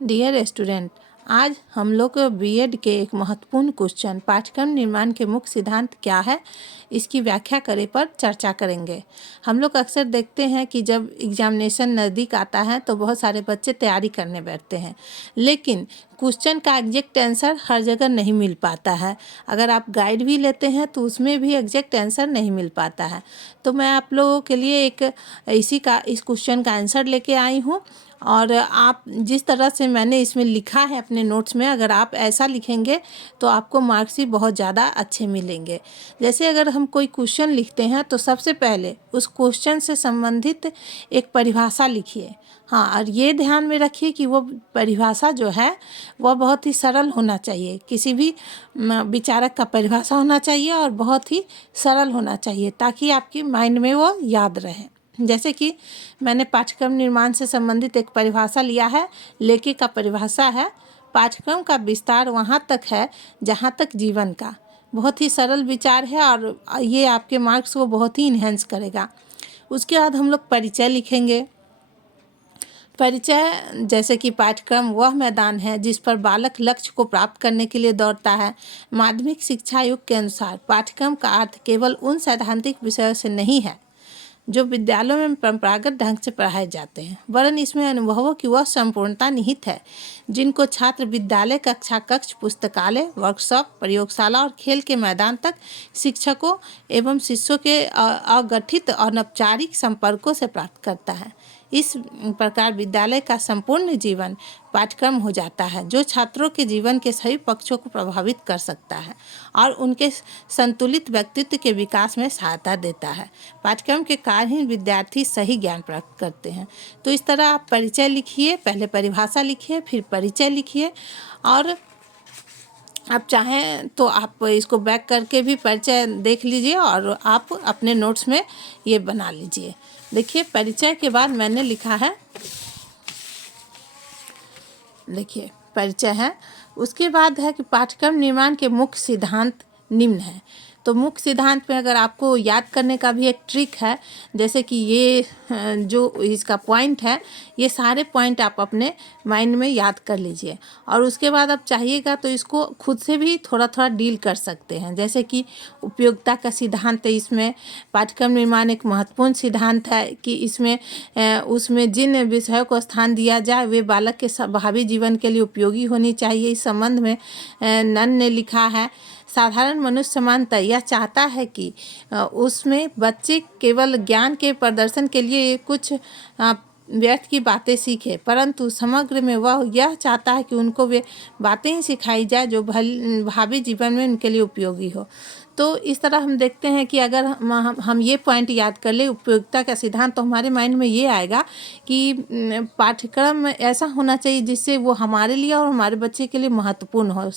Dear student, आज हम लोग बीएड के एक महत्वपूर्ण क्वेश्चन पाठ्यक्रम निर्माण के मुख्य सिद्धांत क्या है, इसकी व्याख्या करे पर चर्चा करेंगे। हम लोग अक्सर देखते हैं कि जब एग्जामिनेशन नज़दीक आता है तो बहुत सारे बच्चे तैयारी करने बैठते हैं, लेकिन क्वेश्चन का एग्जैक्ट आंसर हर जगह नहीं मिल पाता है। अगर आप गाइड भी लेते हैं तो उसमें भी एग्जैक्ट आंसर नहीं मिल पाता है। तो मैं आप लोगों के लिए इस क्वेश्चन का आंसर लेके आई हूँ, और आप जिस तरह से मैंने इसमें लिखा है अपने नोट्स में, अगर आप ऐसा लिखेंगे तो आपको मार्क्स भी बहुत ज़्यादा अच्छे मिलेंगे। जैसे अगर हम कोई क्वेश्चन लिखते हैं तो सबसे पहले उस क्वेश्चन से संबंधित एक परिभाषा लिखिए। हाँ, और ये ध्यान में रखिए कि वो परिभाषा जो है वह बहुत ही सरल होना चाहिए। किसी भी विचारक का परिभाषा होना चाहिए और बहुत ही सरल होना चाहिए, ताकि आपकी माइंड में वो याद रहे। जैसे कि मैंने पाठ्यक्रम निर्माण से संबंधित एक परिभाषा लिया है। लेखक का परिभाषा है, पाठ्यक्रम का विस्तार वहाँ तक है जहाँ तक जीवन का। बहुत ही सरल विचार है और ये आपके मार्क्स को बहुत ही इन्हेंस करेगा। उसके बाद हम लोग परिचय लिखेंगे। परिचय जैसे कि पाठ्यक्रम वह मैदान है जिस पर बालक लक्ष्य को प्राप्त करने के लिए दौड़ता है। माध्यमिक शिक्षा आयोग के अनुसार पाठ्यक्रम का अर्थ केवल उन सैद्धांतिक विषयों से नहीं है जो विद्यालयों में परंपरागत ढंग से पढ़ाए जाते हैं, वरन इसमें अनुभवों की वह संपूर्णता निहित है जिनको छात्र विद्यालय कक्षा कक्ष, पुस्तकालय, वर्कशॉप, प्रयोगशाला और खेल के मैदान तक शिक्षकों एवं शिष्यों के अगठित और अनौपचारिक संपर्कों से प्राप्त करता है। इस प्रकार विद्यालय का संपूर्ण जीवन पाठ्यक्रम हो जाता है, जो छात्रों के जीवन के सभी पक्षों को प्रभावित कर सकता है और उनके संतुलित व्यक्तित्व के विकास में सहायता देता है। पाठ्यक्रम के कारण ही विद्यार्थी सही ज्ञान प्राप्त करते हैं। तो इस तरह आप परिचय लिखिए, पहले परिभाषा लिखिए, फिर परिचय लिखिए, और आप चाहें तो आप इसको बैक करके भी परिचय देख लीजिए और आप अपने नोट्स में ये बना लीजिए। देखिए, परिचय के बाद मैंने लिखा है, देखिए परिचय है, उसके बाद है कि पाठ्यक्रम निर्माण के मुख्य सिद्धांत निम्न है। तो मुख्य सिद्धांत में अगर आपको याद करने का भी एक ट्रिक है, जैसे कि ये जो इसका पॉइंट है, ये सारे पॉइंट आप अपने माइंड में याद कर लीजिए, और उसके बाद आप चाहिएगा तो इसको खुद से भी थोड़ा थोड़ा डील कर सकते हैं। जैसे कि उपयोगिता का सिद्धांत है, इसमें पाठ्यक्रम निर्माण एक महत्वपूर्ण सिद्धांत है कि इसमें उसमें जिन विषयों को स्थान दिया जाए वे बालक के भावी जीवन के लिए उपयोगी होनी चाहिए। इस संबंध में नन ने लिखा है, साधारण मनुष्य समानता यह चाहता है कि उसमें बच्चे केवल ज्ञान के प्रदर्शन के लिए कुछ व्यर्थ की बातें सीखे, परंतु समग्र में वह यह चाहता है कि उनको वे बातें ही सिखाई जाए जो भावी जीवन में उनके लिए उपयोगी हो। तो इस तरह हम देखते हैं कि अगर हम ये पॉइंट याद कर ले उपयोगिता का सिद्धांत, तो हमारे माइंड में ये आएगा कि पाठ्यक्रम ऐसा होना चाहिए जिससे वो हमारे लिए और हमारे बच्चे के लिए महत्वपूर्ण हो।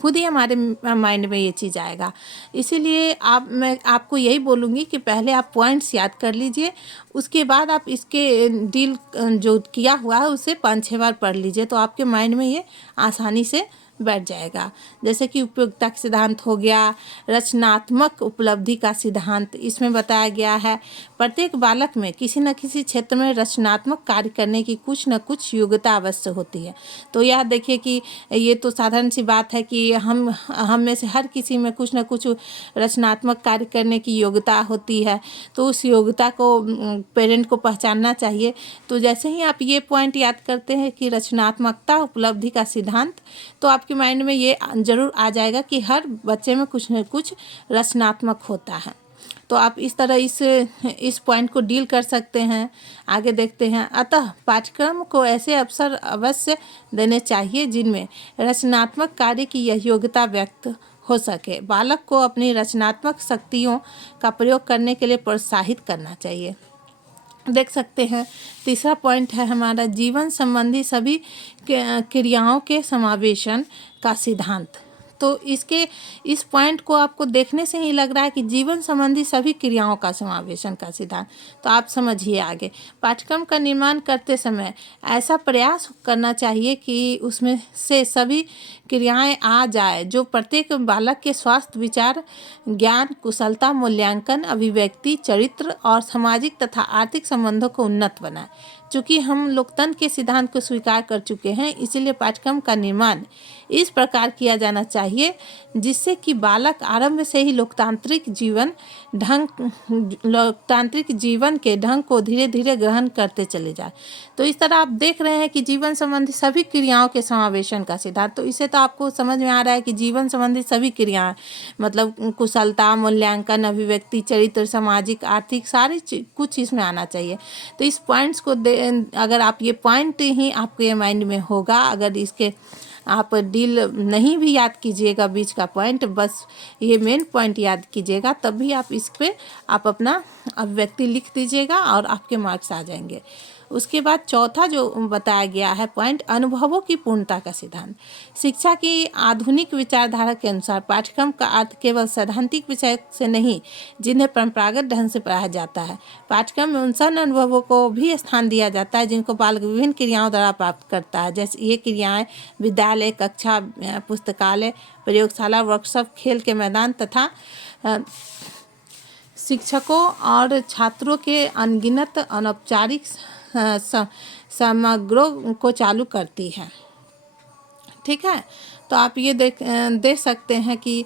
खुद ही हमारे माइंड में ये चीज़ आएगा। इसीलिए मैं आपको यही बोलूँगी कि पहले आप पॉइंट्स याद कर लीजिए, उसके बाद आप इसके डील जो किया हुआ है उसे 5-6 बार पढ़ लीजिए, तो आपके माइंड में ये आसानी से बैठ जाएगा। जैसे कि उपयोगिता का सिद्धांत हो गया, रचनात्मक उपलब्धि का सिद्धांत, इसमें बताया गया है प्रत्येक बालक में किसी न किसी क्षेत्र में रचनात्मक कार्य करने की कुछ न कुछ योग्यता अवश्य होती है। तो यह देखिए कि ये तो साधारण सी बात है कि हम में से हर किसी में कुछ न कुछ रचनात्मक कार्य करने की योग्यता होती है, तो उस योग्यता को पेरेंट को पहचानना चाहिए। तो जैसे ही आप ये पॉइंट याद करते हैं कि रचनात्मकता उपलब्धि का सिद्धांत, तो आपके माइंड में ये ज़रूर आ जाएगा कि हर बच्चे में कुछ न कुछ रचनात्मक होता है। तो आप इस तरह इस पॉइंट को डील कर सकते हैं। आगे देखते हैं, अतः पाठ्यक्रम को ऐसे अवसर अवश्य देने चाहिए जिनमें रचनात्मक कार्य की यह योग्यता व्यक्त हो सके। बालक को अपनी रचनात्मक शक्तियों का प्रयोग करने के लिए प्रोत्साहित करना चाहिए। देख सकते हैं, तीसरा पॉइंट है हमारा जीवन संबंधी सभी क्रियाओं के समावेशन का सिद्धांत। तो इस पॉइंट को आपको देखने से ही लग रहा है कि जीवन संबंधी सभी क्रियाओं का समावेशन का सिद्धांत। तो आप समझिए आगे, पाठ्यक्रम का निर्माण करते समय ऐसा प्रयास करना चाहिए कि उसमें से सभी क्रियाएं आ जाए जो प्रत्येक बालक के स्वास्थ्य, विचार, ज्ञान, कुशलता, मूल्यांकन, अभिव्यक्ति, चरित्र और सामाजिक तथा आर्थिक संबंधों को उन्नत बनाए। चूँकि हम लोकतंत्र के सिद्धांत को स्वीकार कर चुके हैं, इसीलिए पाठ्यक्रम का निर्माण इस प्रकार किया जाना चाहिए जिससे कि बालक आरंभ से ही लोकतांत्रिक जीवन के ढंग को धीरे धीरे ग्रहण करते चले जाए। तो इस तरह आप देख रहे हैं कि जीवन संबंधी सभी क्रियाओं के समावेशन का सिद्धांत। तो इससे तो आपको समझ में आ रहा है कि जीवन संबंधी सभी क्रियाएं, मतलब कुशलता, मूल्यांकन, अभिव्यक्ति, चरित्र, सामाजिक, आर्थिक, सारी कुछ इसमें आना चाहिए। तो इस पॉइंट्स को अगर आप ये पॉइंट ही आपके माइंड में होगा, अगर इसके आप डील नहीं भी याद कीजिएगा बीच का पॉइंट, बस ये मेन पॉइंट याद कीजिएगा, तब भी आप इस पे आप अपना अभिव्यक्ति लिख दीजिएगा और आपके मार्क्स आ जाएंगे। उसके बाद चौथा जो बताया गया है पॉइंट, अनुभवों की पूर्णता का सिद्धांत। शिक्षा की आधुनिक विचारधारा के अनुसार पाठ्यक्रम का अर्थ केवल सैद्धांतिक विषय से नहीं जिन्हें परंपरागत ढंग से पढ़ाया जाता है। पाठ्यक्रम में उन सन अनुभवों को भी स्थान दिया जाता है जिनको बालक विभिन्न क्रियाओं द्वारा प्राप्त करता है। जैसे ये क्रियाएं विद्यालय, कक्षा, पुस्तकालय, प्रयोगशाला, वर्कशॉप, खेल के मैदान तथा शिक्षकों और छात्रों के अनगिनत अनौपचारिक समग्रों को चालू करती है। ठीक है, तो आप ये देख सकते हैं कि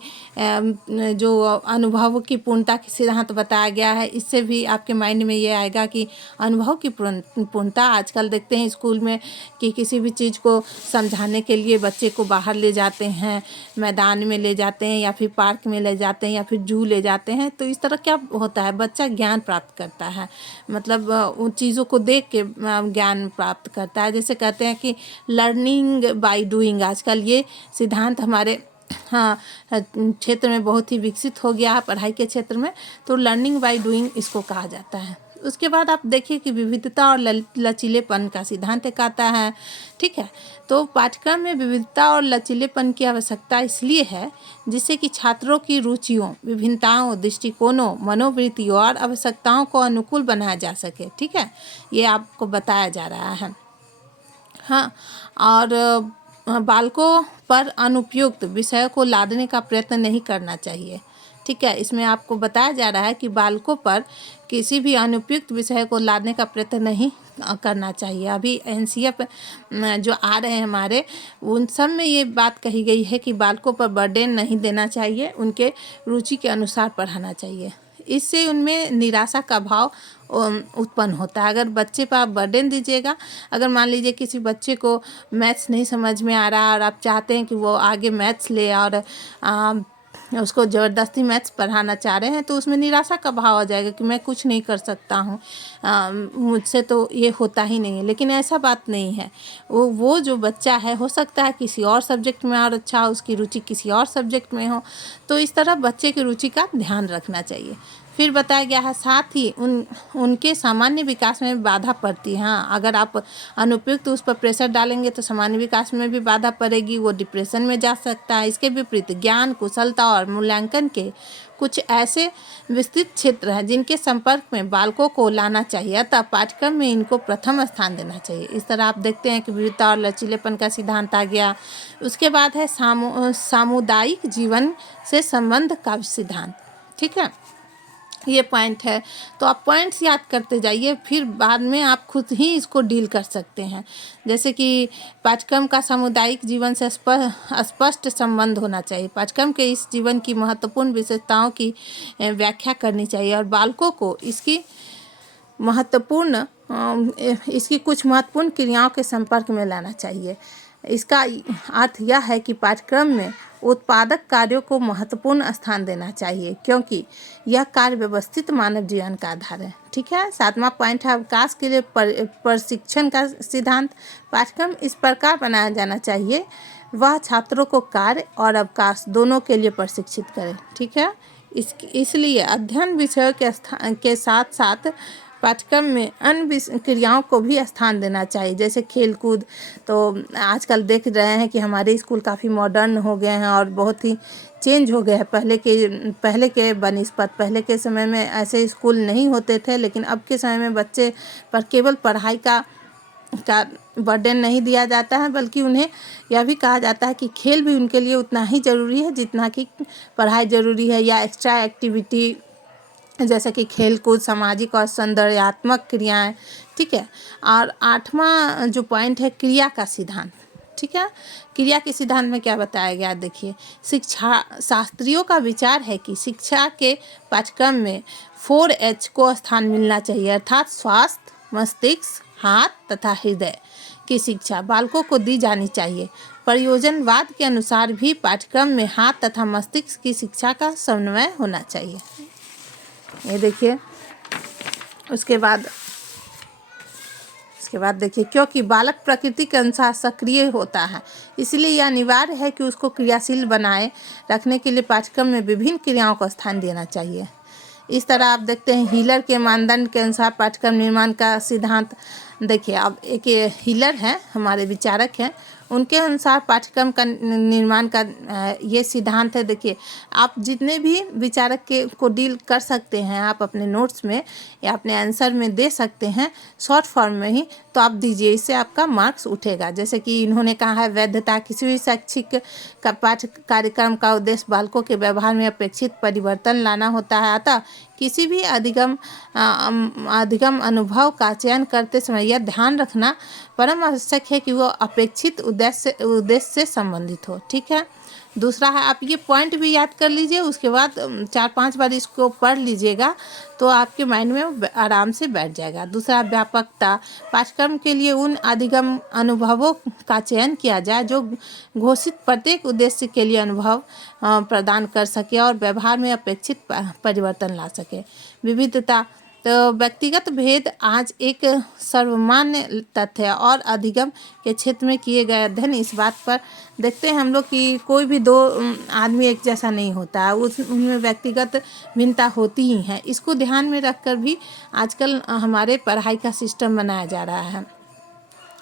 जो अनुभव की पूर्णता के सिद्धांत बताया गया है, इससे भी आपके माइंड में ये आएगा कि अनुभव की पूर्णता। आजकल देखते हैं स्कूल में कि किसी भी चीज़ को समझाने के लिए बच्चे को बाहर ले जाते हैं, मैदान में ले जाते हैं या फिर पार्क में ले जाते हैं या फिर जू ले जाते हैं। तो इस तरह क्या होता है, बच्चा ज्ञान प्राप्त करता है, मतलब उन चीज़ों को देख के ज्ञान प्राप्त करता है। जैसे कहते हैं कि लर्निंग बाय डूइंग, आजकल ये सिद्धांत हमारे क्षेत्र में बहुत ही विकसित हो गया है, पढ़ाई के क्षेत्र में। तो लर्निंग बाय डूइंग इसको कहा जाता है। उसके बाद आप देखिए कि विविधता और लचीलेपन का सिद्धांत एक आता है। ठीक है, तो पाठ्यक्रम में विविधता और लचीलेपन की आवश्यकता इसलिए है जिससे कि छात्रों की रुचियों, विभिन्नताओं, दृष्टिकोणों, मनोवृत्तियों और आवश्यकताओं को अनुकूल बनाया जा सके। ठीक है, ये आपको बताया जा रहा है। हाँ, और बालकों पर अनुपयुक्त विषयों को लादने का प्रयत्न नहीं करना चाहिए। ठीक है, इसमें आपको बताया जा रहा है कि बालकों पर किसी भी अनुपयुक्त विषय को लादने का प्रयत्न नहीं करना चाहिए। अभी एनसीएफ जो आ रहे हैं हमारे, उन सब में ये बात कही गई है कि बालकों पर बर्डन नहीं देना चाहिए, उनके रुचि के अनुसार पढ़ाना चाहिए। इससे उनमें निराशा का भाव उत्पन्न होता है। अगर बच्चे पर आप बर्डन दीजिएगा, अगर मान लीजिए किसी बच्चे को मैथ्स नहीं समझ में आ रहा और आप चाहते हैं कि वो आगे मैथ्स ले और उसको ज़बरदस्ती मैथ्स पढ़ाना चाह रहे हैं, तो उसमें निराशा का भाव आ जाएगा कि मैं कुछ नहीं कर सकता हूँ, मुझसे तो ये होता ही नहीं है। लेकिन ऐसा बात नहीं है। वो जो बच्चा है, हो सकता है किसी और सब्जेक्ट में और अच्छा हो, उसकी रुचि किसी और सब्जेक्ट में हो। तो इस तरह बच्चे की रुचि का ध्यान रखना चाहिए। फिर बताया गया है साथ ही उनके सामान्य विकास में बाधा पड़ती है। हाँ, अगर आप अनुपयुक्त उस पर प्रेशर डालेंगे तो सामान्य विकास में भी बाधा पड़ेगी, वो डिप्रेशन में जा सकता है। इसके विपरीत ज्ञान, कुशलता और मूल्यांकन के कुछ ऐसे विस्तृत क्षेत्र हैं जिनके संपर्क में बालकों को लाना चाहिए, अतः पाठ्यक्रम में इनको प्रथम स्थान देना चाहिए। इस तरह आप देखते हैं कि विविधता और लचीलेपन का सिद्धांत आ गया। उसके बाद है सामुदायिक जीवन से संबंध का सिद्धांत। ठीक है, ये पॉइंट है। तो आप पॉइंट्स याद करते जाइए, फिर बाद में आप खुद ही इसको डील कर सकते हैं। जैसे कि पाठ्यक्रम का सामुदायिक जीवन से स्पष्ट संबंध होना चाहिए। पाठ्यक्रम के इस जीवन की महत्वपूर्ण विशेषताओं की व्याख्या करनी चाहिए और बालकों को इसकी कुछ महत्वपूर्ण क्रियाओं के संपर्क में लाना चाहिए। इसका अर्थ यह है कि पाठ्यक्रम में उत्पादक कार्यों को महत्वपूर्ण स्थान देना चाहिए, क्योंकि यह कार्य व्यवस्थित मानव जीवन का आधार है। ठीक है, 7वां पॉइंट है अवकाश के लिए प्रशिक्षण का सिद्धांत। पाठ्यक्रम इस प्रकार बनाया जाना चाहिए वह छात्रों को कार्य और अवकाश दोनों के लिए प्रशिक्षित करे। ठीक है, इसलिए अध्ययन विषयों के साथ साथ पाठ्यक्रम में अन्य क्रियाओं को भी स्थान देना चाहिए, जैसे खेलकूद। तो आजकल देख रहे हैं कि हमारे स्कूल काफ़ी मॉडर्न हो गए हैं और बहुत ही चेंज हो गए हैं पहले के बनिस्पत। पहले के समय में ऐसे स्कूल नहीं होते थे, लेकिन अब के समय में बच्चे पर केवल पढ़ाई का बर्डन नहीं दिया जाता है, बल्कि उन्हें यह भी कहा जाता है कि खेल भी उनके लिए उतना ही ज़रूरी है जितना कि पढ़ाई ज़रूरी है, या एक्स्ट्रा एक्टिविटी जैसे कि खेल कूद, सामाजिक और सौंदर्यात्मक क्रियाएं, ठीक है। और 8वां जो पॉइंट है क्रिया का सिद्धांत, ठीक है। क्रिया के सिद्धांत में क्या बताया गया, देखिए शिक्षा शास्त्रियों का विचार है कि शिक्षा के पाठ्यक्रम में 4H को स्थान मिलना चाहिए, अर्थात स्वास्थ्य, मस्तिष्क, हाथ तथा हृदय की शिक्षा बालकों को दी जानी चाहिए। प्रयोजनवाद के अनुसार भी पाठ्यक्रम में हाथ तथा मस्तिष्क की शिक्षा का समन्वय होना चाहिए। ये देखिए उसके बाद देखिए, क्योंकि बालक प्रकृति के अनुसार सक्रिय होता है, इसलिए यह अनिवार्य है कि उसको क्रियाशील बनाए रखने के लिए पाठ्यक्रम में विभिन्न क्रियाओं को स्थान देना चाहिए। इस तरह आप देखते हैं हीलर के मानदंड के अनुसार पाठ्यक्रम निर्माण का सिद्धांत। देखिए अब एक हीलर हैं, हमारे विचारक हैं, उनके अनुसार पाठ्यक्रम का निर्माण का ये सिद्धांत है। देखिए आप जितने भी विचारक के को डील कर सकते हैं, आप अपने नोट्स में या अपने आंसर में दे सकते हैं शॉर्ट फॉर्म में ही, तो आप दीजिए, इससे आपका मार्क्स उठेगा। जैसे कि इन्होंने कहा है वैधता, किसी भी शैक्षिक का पाठ्य कार्यक्रम का उद्देश्य बालकों के व्यवहार में अपेक्षित परिवर्तन लाना होता है, अतः किसी भी अधिगम अनुभव का चयन करते समय यह ध्यान रखना परम आवश्यक है कि वो अपेक्षित उद्देश्य से संबंधित हो, ठीक है। दूसरा है, आप ये पॉइंट भी याद कर लीजिए, उसके बाद 4-5 बार इसको पढ़ लीजिएगा तो आपके माइंड में आराम से बैठ जाएगा। दूसरा व्यापकता, पाठ्यक्रम के लिए उन अधिगम अनुभवों का चयन किया जाए जो घोषित प्रत्येक उद्देश्य के लिए अनुभव प्रदान कर सके और व्यवहार में अपेक्षित परिवर्तन ला सके। विविधता, तो व्यक्तिगत भेद आज एक सर्वमान्य तथ्य है और अधिगम के क्षेत्र में किए गए अध्ययन इस बात पर देखते हैं हम लोग कि कोई भी दो आदमी एक जैसा नहीं होता है, उनमें व्यक्तिगत भिन्नता होती ही है। इसको ध्यान में रखकर भी आजकल हमारे पढ़ाई का सिस्टम बनाया जा रहा है।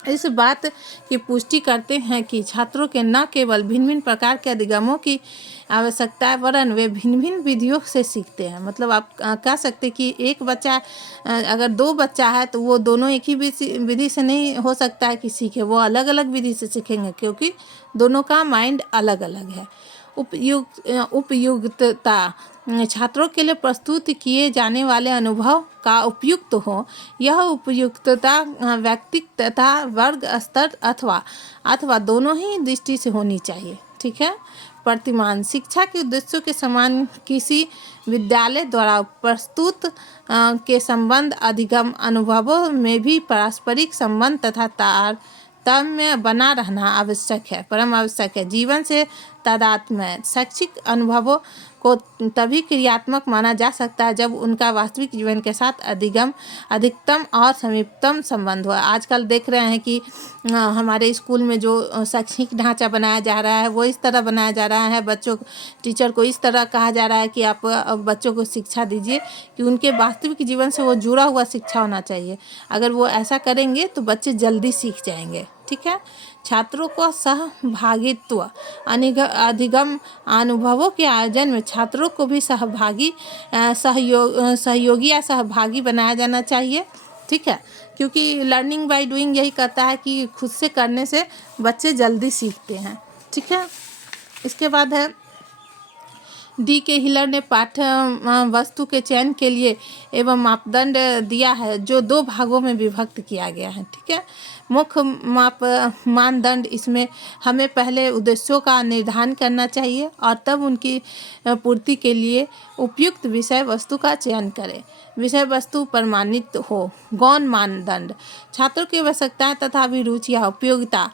इस बात की पुष्टि करते हैं कि छात्रों के न केवल भिन्न भिन्न प्रकार के अधिगमों की आवश्यकता है, वरन वे भिन्न भिन्न विधियों से सीखते हैं। मतलब आप कह सकते कि एक बच्चा, अगर 2 बच्चा है तो वो दोनों एक ही विधि से नहीं हो सकता है कि सीखे, वो अलग अलग विधि से सीखेंगे क्योंकि दोनों का माइंड अलग अलग है। उपयुक्तता, छात्रों के लिए प्रस्तुत किए जाने वाले अनुभव का उपयुक्त हो। यह उपयुक्तता व्यक्तिगत तथा वर्ग स्तर अथवा दोनों ही दृष्टि से होनी चाहिए, ठीक है। प्रतिमान, शिक्षा के उद्देश्यों के समान किसी विद्यालय द्वारा प्रस्तुत के संबंध अधिगम अनुभवों में भी पारस्परिक संबंध तथा तारतम्य बना रहना आवश्यक है, परम आवश्यक है। जीवन से तादात्म्य, शैक्षिक अनुभवों को तभी क्रियात्मक माना जा सकता है जब उनका वास्तविक जीवन के साथ अधिकतम और समीपतम संबंध हो। आजकल देख रहे हैं कि हमारे स्कूल में जो शैक्षणिक ढांचा बनाया जा रहा है वो इस तरह बनाया जा रहा है, टीचर को इस तरह कहा जा रहा है कि आप बच्चों को शिक्षा दीजिए कि उनके वास्तविक जीवन से वो जुड़ा हुआ शिक्षा होना चाहिए। अगर वो ऐसा करेंगे तो बच्चे जल्दी सीख जाएंगे, ठीक है। छात्रों को सहभागित्व, अधिगम अनुभवों के आयोजन में छात्रों को भी सहयोगी या सहभागी बनाया जाना चाहिए, ठीक है। क्योंकि लर्निंग बाय डूइंग यही कहता है कि खुद से करने से बच्चे जल्दी सीखते हैं, ठीक है। इसके बाद है डी के हिलर ने पाठ्य वस्तु के चयन के लिए एवं मापदंड दिया है जो 2 भागों में विभक्त किया गया है, ठीक है। मुख्य मानदंड, इसमें हमें पहले उद्देश्यों का निर्धारण करना चाहिए और तब उनकी पूर्ति के लिए उपयुक्त विषय वस्तु का चयन करें। विषय वस्तु प्रमाणित हो। गौण मानदंड, छात्रों की आवश्यकताएं तथा अभिरुचियां, उपयोगिता,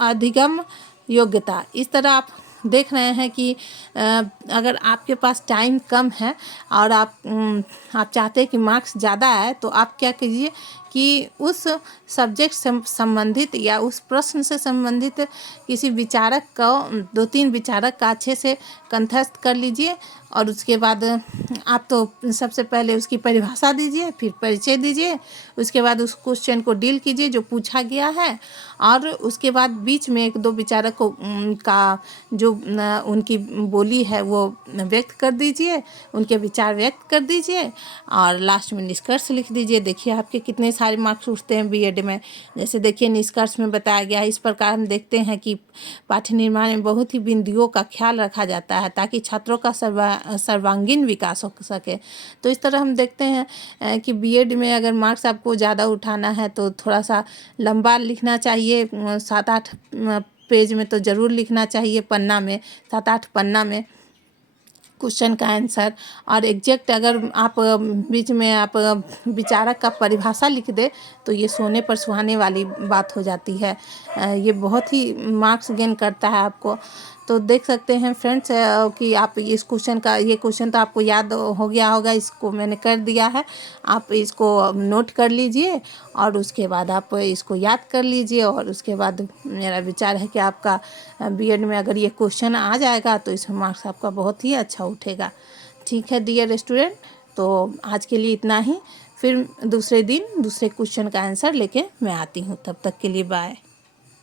अधिगम योग्यता। इस तरह आप देख रहे हैं कि अगर आपके पास टाइम कम है और आप चाहते हैं कि मार्क्स ज़्यादा आए तो आप क्या कीजिए कि उस सब्जेक्ट से संबंधित या उस प्रश्न से संबंधित किसी विचारक को 2-3 विचारक का अच्छे से कंठस्थ कर लीजिए और उसके बाद आप तो सबसे पहले उसकी परिभाषा दीजिए, फिर परिचय दीजिए, उसके बाद उस क्वेश्चन को डील कीजिए जो पूछा गया है और उसके बाद बीच में 1-2 विचारक को का जो उनकी बोली है वो व्यक्त कर दीजिए, उनके विचार व्यक्त कर दीजिए और लास्ट में निष्कर्ष लिख दीजिए। देखिए आपके कितने सारे सारे मार्क्स उठते हैं बीएड में। जैसे देखिए निष्कर्ष में बताया गया है, इस प्रकार हम देखते हैं कि पाठ्य निर्माण में बहुत ही बिंदुओं का ख्याल रखा जाता है ताकि छात्रों का सर्वांगीण विकास हो सके। तो इस तरह हम देखते हैं कि बीएड में अगर मार्क्स आपको ज़्यादा उठाना है तो थोड़ा सा लंबा लिखना चाहिए, 7-8 पेज में तो ज़रूर लिखना चाहिए, पन्ना में 7-8 पन्ना में क्वेश्चन का आंसर। और एग्जैक्ट अगर आप बीच में आप विचारक का परिभाषा लिख दे तो ये सोने पर सुहाने वाली बात हो जाती है। ये बहुत ही मार्क्स गेन करता है आपको। तो देख सकते हैं फ्रेंड्स कि आप इस क्वेश्चन का, ये क्वेश्चन तो आपको याद हो गया होगा, इसको मैंने कर दिया है, आप इसको नोट कर लीजिए और उसके बाद आप इसको याद कर लीजिए। और उसके बाद मेरा विचार है कि आपका बीएड में अगर ये क्वेश्चन आ जाएगा तो इसमें मार्क्स आपका बहुत ही अच्छा उठेगा। ठीक है डियर स्टूडेंट, तो आज के लिए इतना ही। फिर दूसरे दिन दूसरे क्वेश्चन का आंसर लेके मैं आती हूँ, तब तक के लिए बाय।